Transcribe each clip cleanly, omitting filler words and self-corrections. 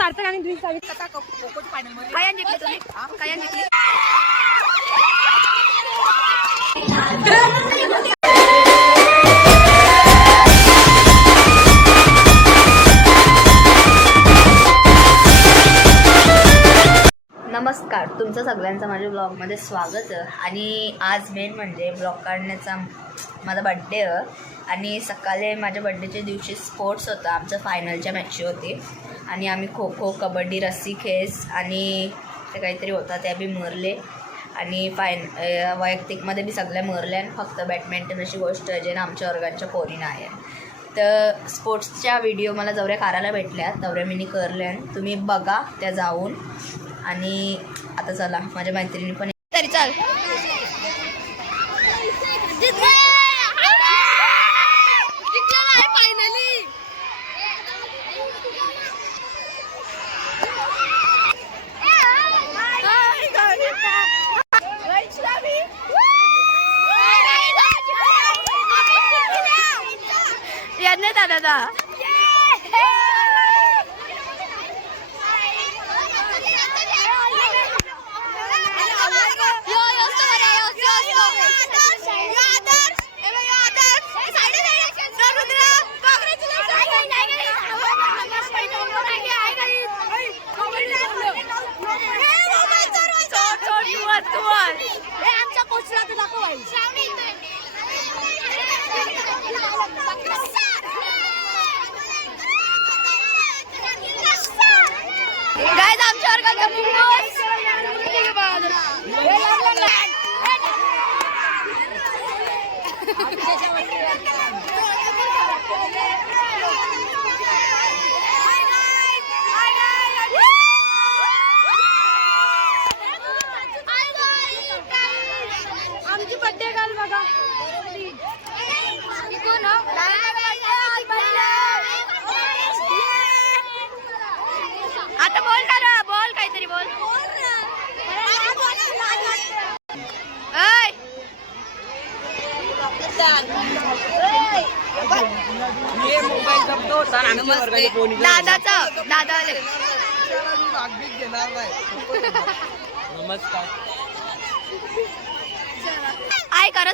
सार्थक आणि ड्रिंक काय जिंकले तुम्ही? काय जिंकले? नमस्कार, तुमचं सगळ्यांचं माझ्या ब्लॉगमध्ये स्वागत आहे. आणि आज मेन म्हणजे ब्लॉग काढण्याचा माझा बड्डे आहे. आणि सकाळी माझ्या बड्डेच्या दिवशी स्पोर्ट्स होता, आमचं फायनलच्या मॅची होती. आणि आम्ही खो खो, कबड्डी, रस्सी खेच आणि ते काहीतरी होता ते बी मरले. आणि वैयक्तिकमध्ये बी सगळ्या मरले. आणि फक्त बॅडमिंटन अशी गोष्ट आहे जे ना आमच्या वर्गांच्या पोरीनं आहे. तर स्पोर्ट्सच्या व्हिडिओ मला जवऱ्या करायला भेटल्या, तेवढ्या मी करल्या. तुम्ही बघा त्या जाऊन. आणि आता चला, माझ्या मैत्रिणी पण तरी चल. यांना दादा आमची बड्डे काल बघा. आता बोल ना, बोल काहीतरी बोल. दादाचा दादा नमस्कार. आय करा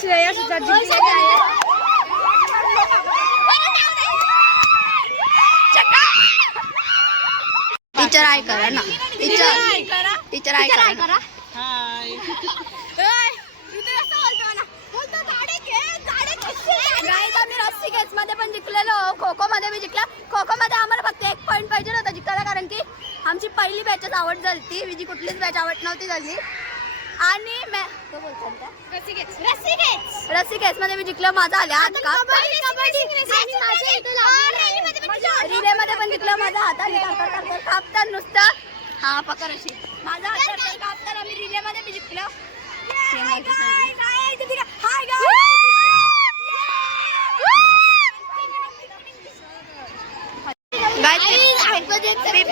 श्रेया सुद्धा टीचर आय करा ना. टीचर आय करा. आम्ही रस्सी खेच मध्ये पण जिंकलेलो, खो खो मध्ये बी जिंकला. खो खो मध्ये आम्हाला फक्त 1 पॉईंट पाहिजे होता जिंकायला, कारण की आमची पहिली बॅचच आवड झाली, विजी कुठलीच बॅच आवड नव्हती झाली. आणि रस्सी खेच मध्ये मी जिंकलं. माझा आल्या हात का रिले मध्ये पण जिंकलं. माझा हात कापतात नुसतं. हा पकड अशी माझा हात कापतात. आम्ही रिले मध्ये बी जिंकलो.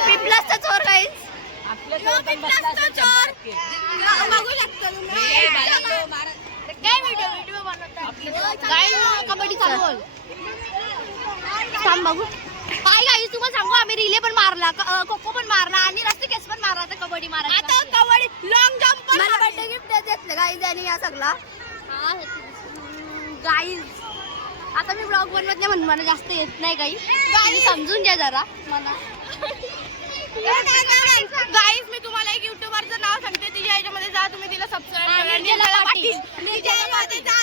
पिपलासचा चोर गाईस. कबड्डी चालू बघू काय गाईस. तुम्हाला सांगू, आम्ही रिले पण मारला, खो खो पण मारला आणि रस्सी केस पण मारला. आता कबड्डी मारा. आता कबड्डी लॉंग जम्प पण. मला बर्थडे गिफ्ट घेतलं गाईस आणि या सगळा गाईस. आता मी ब्लॉग बनवत नाही म्हणून मला जास्त येत नाही काही. गाईस समजून घ्या जरा मला. गाईस मी तुम्हाला एक युट्यूबरचं नाव सांगते, तिच्या याच्यामध्ये जा, तुम्ही तिला सबस्क्राईब करा.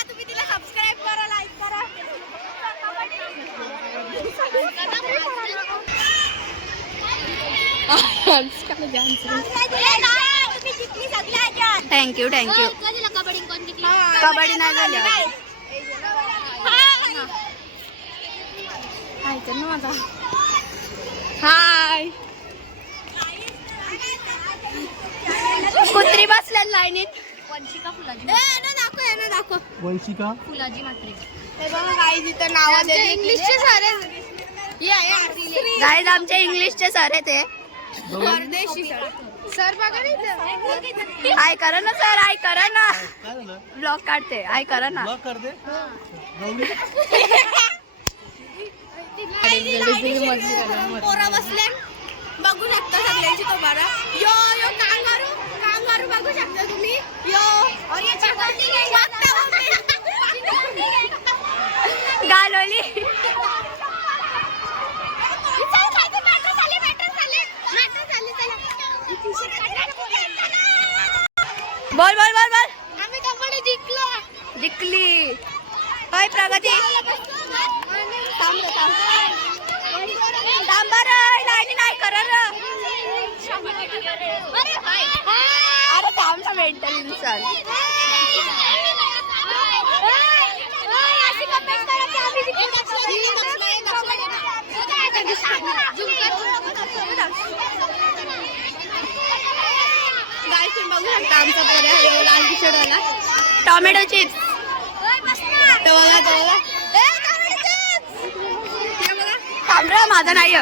तुम्ही तिला सबस्क्राईब करा, लाईक करा. थँक्यू. कबड्डी नाही झाली. हाय कुत्री बसल्या लाईनीत. वंशिका फुलाजी दाखव वंशिका फुलाजी मात्रे. हे बघा गाईज इथं नाव इंग्लिशचे सारे गाईज आमचे इंग्लिशचे सर आहे ते. परदेशी सर बघा ना इथं. आय करा ना सर, आय करा ना. काय झालं? ब्लॉग काढते, आय करा ना. ब्लॉक करते पोरा बसले बघू शकता सगळ्यांची तुम्हाला. यो यो कांगारू बघू शकता तुम्ही. यो और ये गालोली. बोल बोल बोल बोल. आम्ही कबड्डी जिंकलो. जिंकली. होय प्रगती. लाईनी नाही करा ना. अरे थांब ना मेंटल इन्सान. गाय तुम्ही बघू शकता आमचा पोऱ्या लाल टी शर्ट वाला. Tomato chips. थांब रे, माझा नाही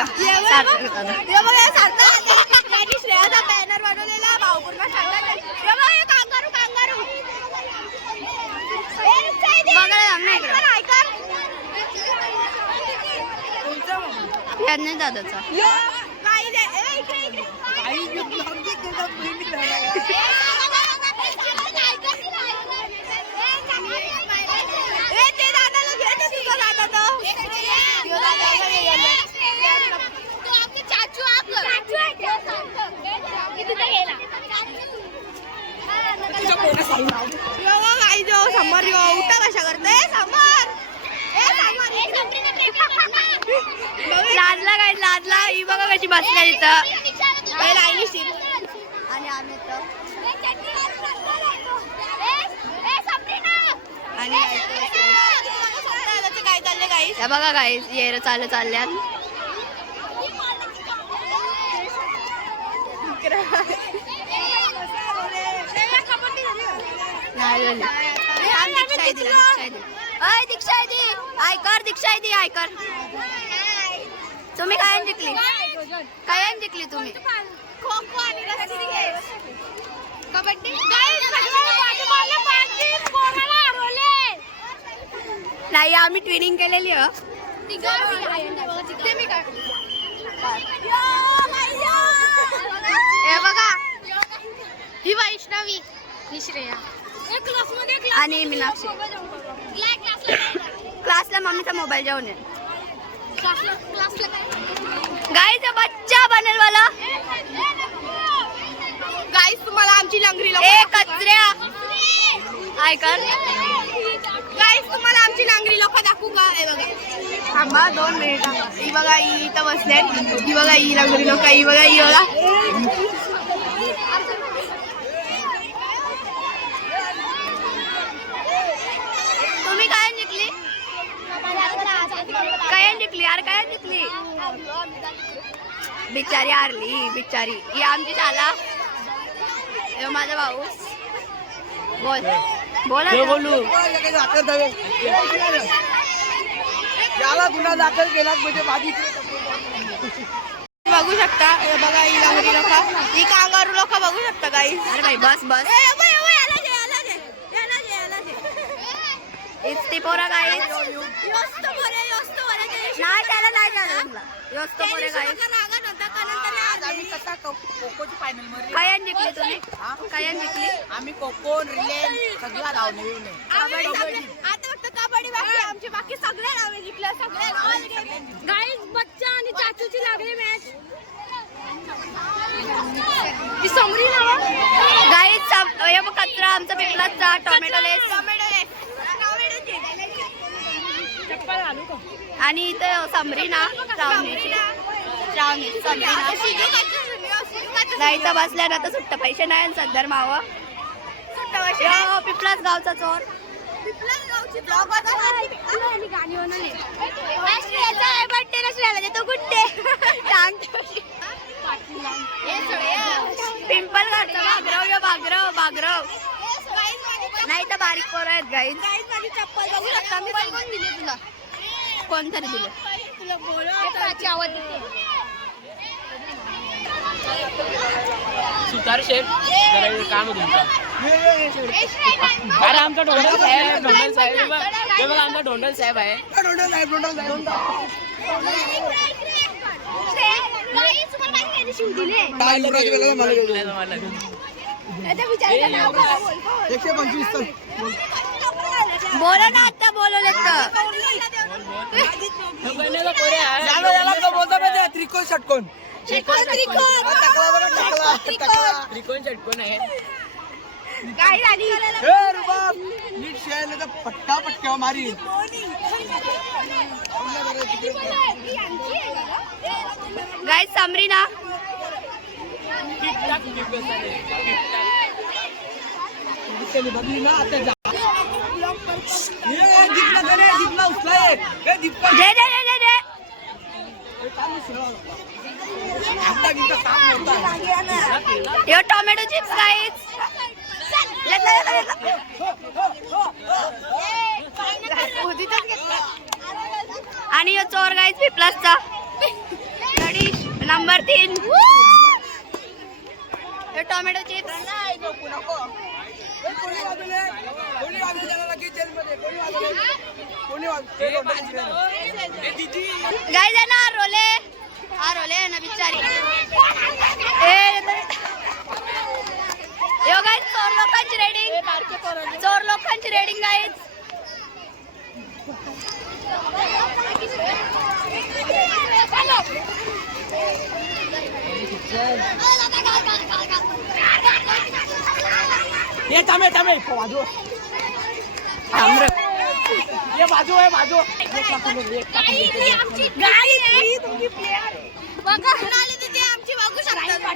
श्रेयाचा बॅनर बनवलेला भाऊपूर्ण कांगारू बघायला नाही नाही दादाचा. समोर उठा कशा करते समोर. लाजला काय लाजला. ही बघा कशी बसल्या तिथं. आणि आम्ही काय चाललंय काही. हे बघा काय येर चालल्यात. नाही दीक्षा दी आयकर. तुम्ही काय जिंकली तुम्ही. खो खो आणि कबड्डी. नाही आम्ही ट्रेनिंग केलेली आहे. हे बघा ही वैष्णवी ही श्रेया आणि मीनाक्षी. क्लासला मम्मीचा मोबाईल जाऊन आहे. गाईचा बच्चा बनेल वाला. गाईस तुम्हाला आमची लंगरी ए कचऱ्या ऐकर. गाईस तुम्हाला आमची लांगरी लोक दाखवू का. हे बघा थांबा 2 मिनिट. ही बघा ही इथं बसले. ही बघा ही लांगरी लोक. ही बघा ही बघा. तुम्ही काय जिंकली यार. काय जिंकली बिचारी. हारली बिचारी. ही आमची शाला. माझा भाऊ. बोल बोला. बोलू याला गुन्हा दाखल केला म्हणजे माझी. बघू शकता हे बघा ही लांगरी लोक. ही कांगारू लोक बघू शकता गाईस. अरे भाई बस बस. इतकी पोरं काय नाही त्याला नाही झालं. काय जिंकली तुम्ही. काय जिंकली. आम्ही कोकोन रिले सगळा नाव नवीन आता फक्त कबड्डी बाकी. आमची बाकी सगळे नावे जिंकले. सगळे गाईस बच्चा आणि चाचूची लागली मॅच. समरी नाव गाईच कचरा आमचा पिकलाचा. टोमॅटो लेस आणि इथं समरीना श्रावणीची समरीना. नाही तर बसल्या ना तर सुट्ट पैसे नाही. सदर माव पिपलाच गावचा चोर. पिंपल घरचा भागरव नाही तर बारीक पोरं आहेत गाईज. चप्पल बघू शकता मी पण कोण दिली तुला कोणतरी दिलं. तुला बोलायची आवाज देते. सुतार शेठ काम तुमचा. अरे आमचा ढोंडल साहेब हे बघा आमचा ढोंडल साहेब आहे. बोला ना आता बोलवले तर त्रिकोण षटकोन त्रिकोण षटकोन आहे. काय झाली नीट शेण पट्टा पट्ट्या मारी. गाईज समरी ना बघली ना आता दीपला उचलाय. जय जय जय जय जय. यो टोमॅटो चिप्स गाईज. आणि यो चोर गाईज पिपलासचा नंबर 3. यो टोमॅटो चिप्स गाईज आहे ना आरोले ना बिचारी. यो गाईज चोर लोकांची रेडिंग गाईज. ये थांबे बाजू ये बाजू आहे बाजू. आमची बघू शकता.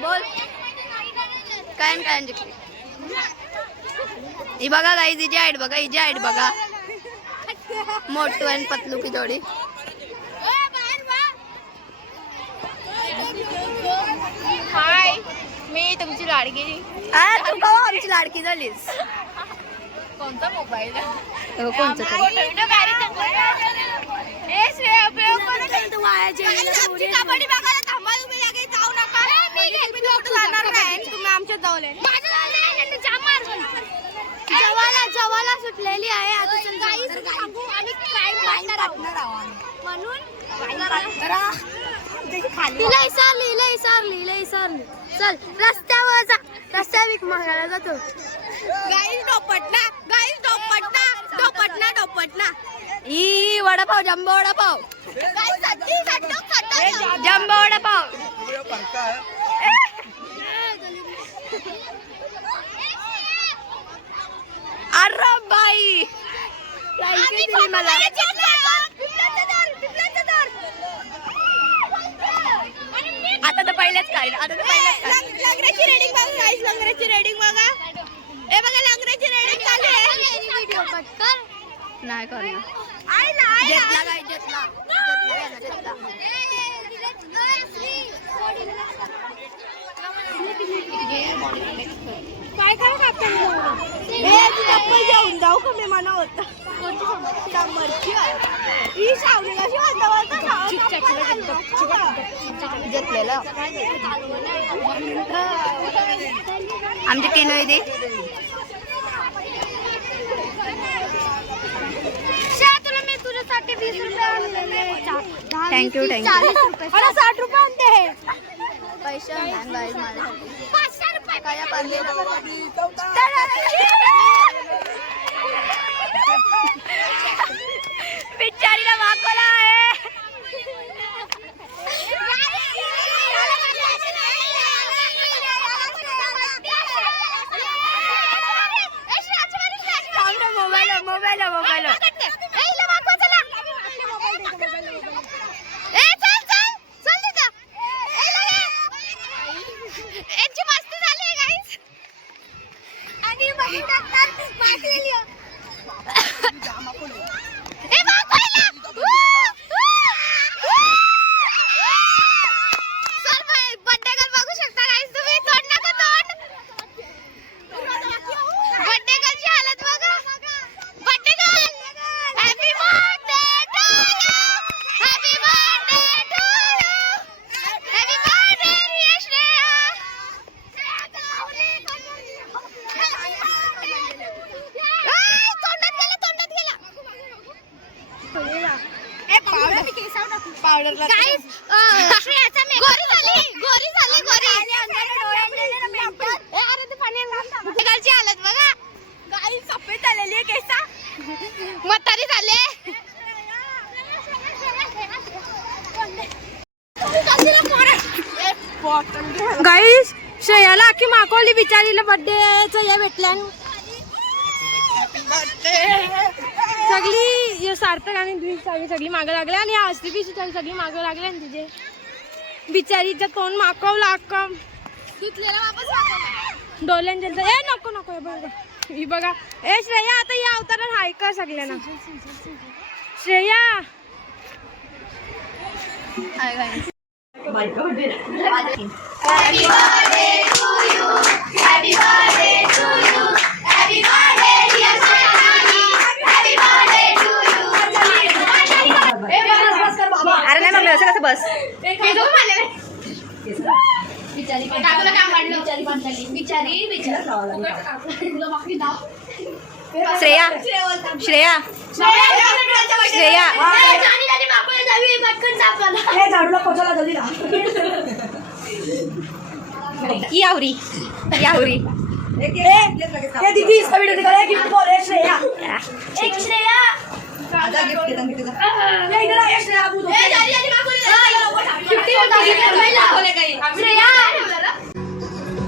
बोल काय ही बघा गाईज हिची हाईट बघा मोठू आणि पतलू की जोडी. हाय मी तुमची लाडकी. तू कवा आमची लाडकी झालीस. कोणता मोबाईल कोणतं तरी. कबड्डी बघायला थांबा तुम्ही लगेच जाऊ नका. जाणार नाही तुम्ही आमच्या जवळ. जवाला सुटलेली आहे आता. आणि क्राईम पार्टनर आहोत म्हणून लिहिलंय चल रस्त्यावर विक मागायला जातो. गाईस डोपटना ही वडापाव जम्बो वडापाव. जम्बो वडापाव. अरे बाई दिली मला. आता तर पहिलेच काय लंगऱ्याची रेडिंग बघा गाईस. लंगऱ्याची रेडिंग बघा. हे बघा लंगऱ्याची रेडिंग चालू आहे. व्हिडिओ कट कर. नाही करणार. काय चप्पल घेऊन जाऊ का मी म्हणा होता. आमची किलो आहे ते. तुला मी तुझ्यासाठी 20 रुपये आणलेले. थँक्यू 60 रुपये आणते. पैसे नाही माझ्या 500 रुपये काय पाहिजे. बिचारीला मागवला आहे. मोबाईल पावडर श्रेयाचा गोरी झाली अरे ते पाणी हालत बघा गाई सफेद झालेली आहे केसा म्हातारी झाले गाईस श्रेयाला अख्खी मागवली बिचारीला बर्थडेचं या भेटल्या सगळी सार्थक आणि द्विज सगळी मागं लागले आणि आस्ती बी सगळी मागं लागले आणि तिचे बिचारीचं तोंड मागवलं अख्खा डोल्यांच्या ए नको नको बघा ही बघा ए श्रेया आता या अवतारात हाय का सगळ्यांना श्रेया अरे नाही मम्मी असं कसं बस श्रेया श्रेया श्रेया यावरी यावरी दीदी इसका वीडियो दिखा रहा है गिफ्ट बोल रहे श्रेया एक श्रेया आधा गिफ्ट ये इधर आ श्रेया आप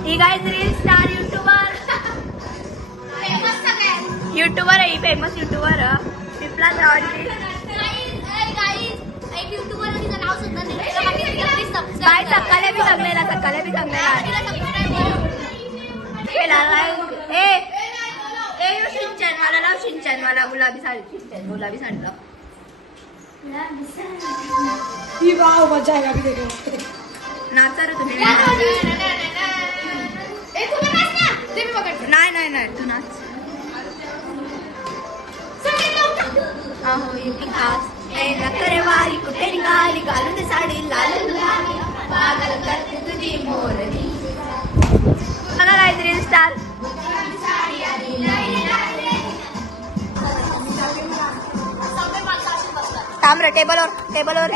ही गाइस रील स्टार यूट्यूबर आहे ही फेमस यूट्यूबर पिपला गावाची काय सकाळी बी चांगलेला शिंचन मला नाव शिंचन मला गुलाबी साडी लाव ये वाओ मजा आएगा अभी देखो नाचा रे तुम्ही नाही तू नाच अहो इतकी खास करे वारी कुठे निघाली घालून ते साडी लाल पागल करते तुझी मोरनी बघा काहीतरी स्टार थांब रे टेबलवर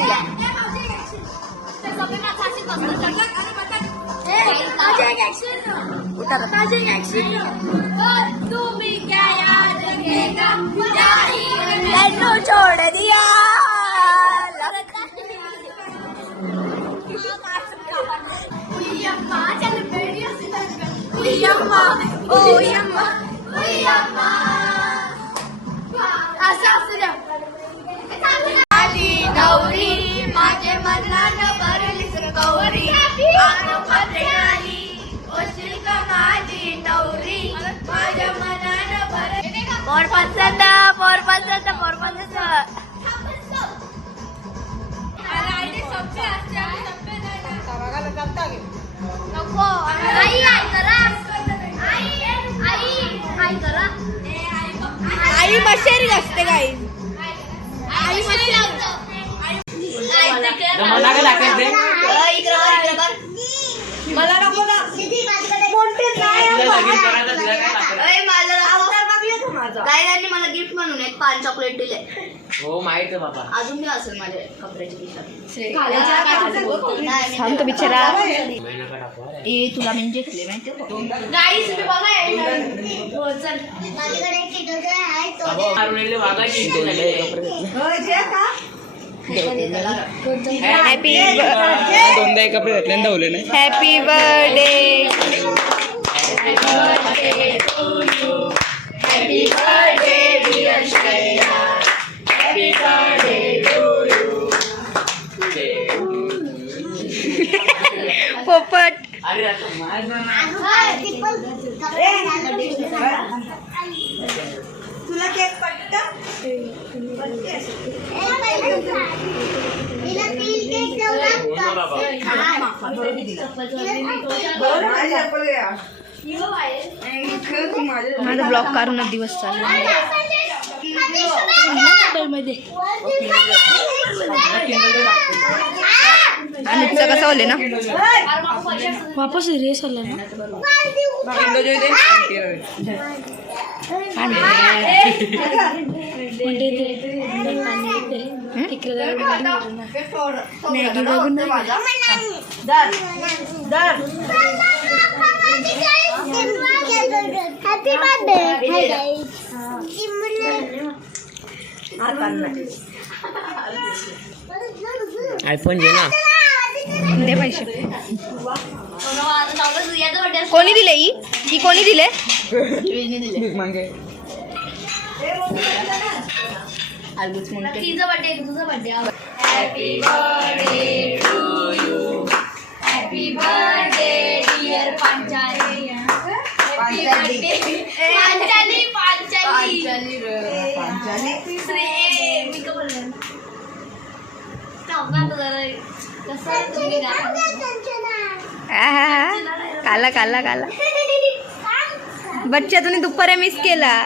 छोड़ दिया गौरी माझे मनान भरलीस गौरी श्रीका माझी नवरी माझ्या मनान भरली पोर पसंत नको आई मशेरी असते काही मला नको ना गायरांनी मला गिफ्ट म्हणून एक पान चॉकलेट दिले हो माहित आहे बाबा अजून मी असेल माझ्या कपड्याची खिशात सांगतो बिचारा ए तुला म्हणजे खाल्ले माहिती हॅपी दोनदा कपडे घातले धावले नाही हॅपी बर्थडे पोपट तुला केक पटतं माझा ब्लॉग काढून दिवस चालला आणि तुझं कसं होले ना वापस रेस आला ना हॅपी बर्थडे. आयफोन घे ना. दे पैसे. कोणी दिले ही कोणी दिले? तिचा बर्थडे तुझा birthday. Happy birthday to you. Happy birthday dear Panchali. Panchali काला काला काला बच्चा तुम्ही दुपारी मिस केला.